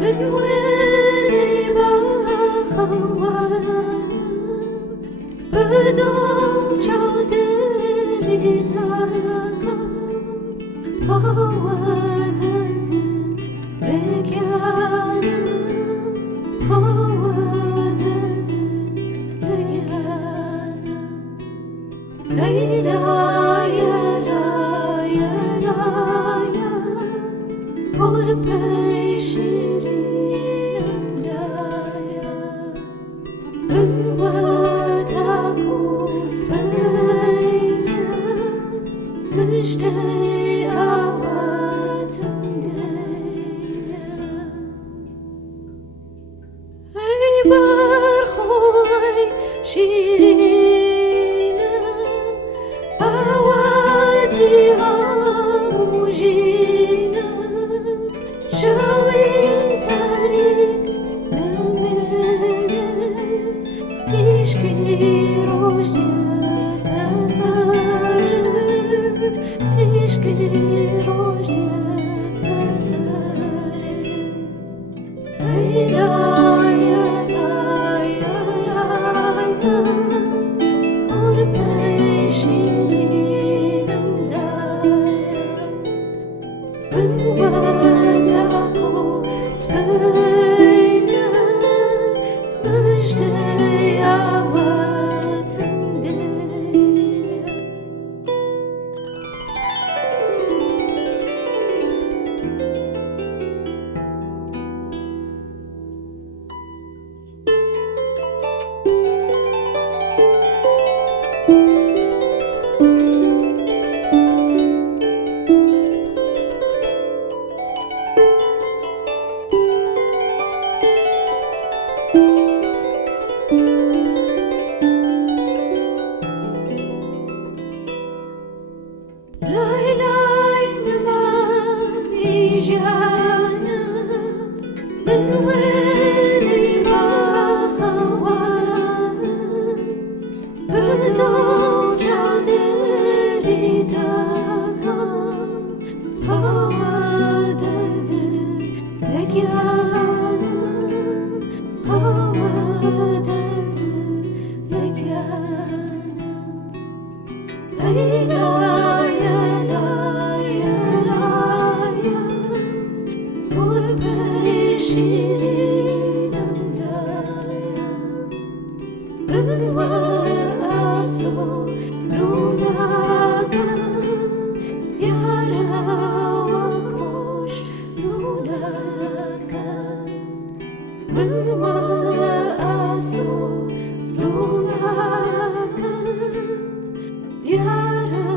من وين بخوانم بدل چادری تاکم خودت بگیرم خودت بگیرم لیلا لیلا پر پیشیریم لایا انواتاکوس بینم مشته آواتم دیلم ای برخوی شیرینم آواتی شوی تاریک بمینه تیشکی روشت تسرر تیشکی روشت تسرر لیلا قرب شیرینم من وين بخوانم بدل چادری تاکم خودت بگیرم خودت بگیرم لیلا شیرینم لایم واسو رونقم دیارا وکوش رونقم واسو رونقم دیارا